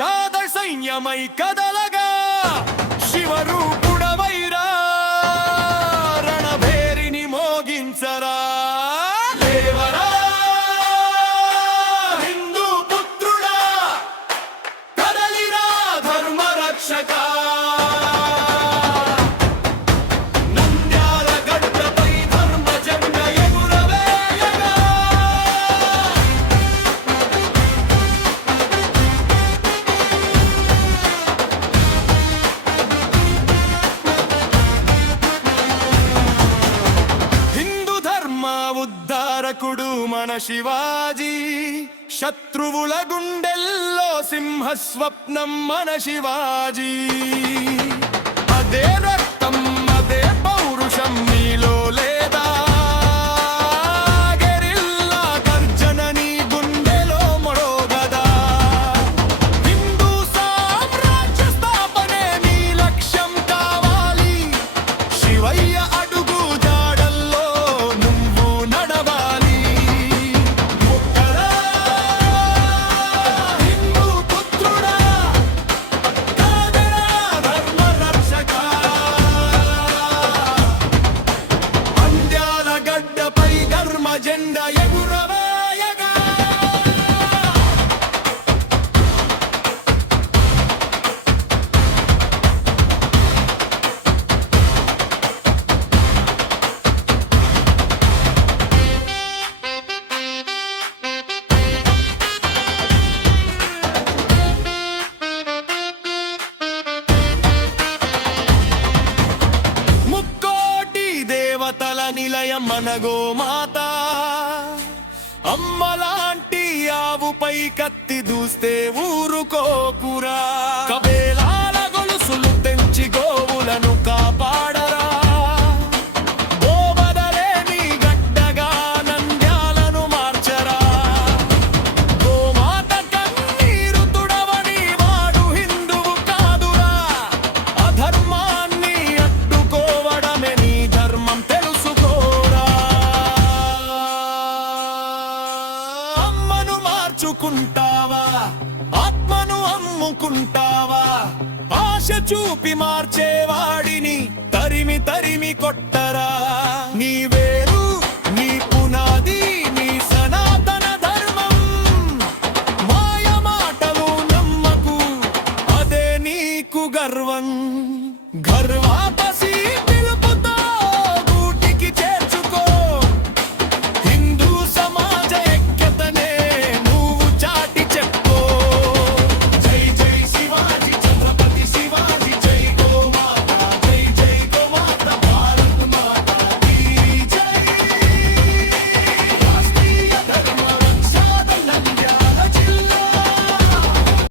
విషాద సైన్యమై కదలగా శివరూపుడవైరా రణభేరిని మోగించరా దేవరా హిందూ పుత్రుడా కదలిరా ధర్మ రక్షక ఉద్ధారకుడు మన శివాజీ శత్రువుల గుండెల్లో సింహస్వప్నం మన శివాజీ అదే రక్తం అదే పౌరుషం నీలో లేదా గెరిల్లా గర్జన నీ గుండెలో మొడోగదా హిందూ సామ్రాజ్య స్థాపనే నీ లక్ష్యం కావాలి శివయ్య అడుగు జాడల్లో నువ్వు నడవాలి ముక్కరా హిందూ పుత్రుడా కాదరా ధర్మ రక్షక అంద్యాల గడ్డపై ధర్మ జెండా ఎగురవేయగా ముక్కోటి దేవతల నిలయం మన గోమాత అమ్మలాంటి ఆవుపై కత్తి దూస్తే ఊరుకోకురా కబేలాల గొలుసులు తెంచి గోవులను కాపాడరా గోవదలే నీ గడ్డగా నంద్యాలను మార్చరా గోమాత కన్నీరు తుడవని వాడు హిందువు కాదురా అధర్మాన్ని అడ్డుకోవడమే నీ ధర్మం తెలుసుకోరా అమ్మను మార్చుకుంటావా ఆత్మను అమ్ముకుంటావా ఆశ చూపి మార్చేవాడిని తరిమి తరిమి కొట్ట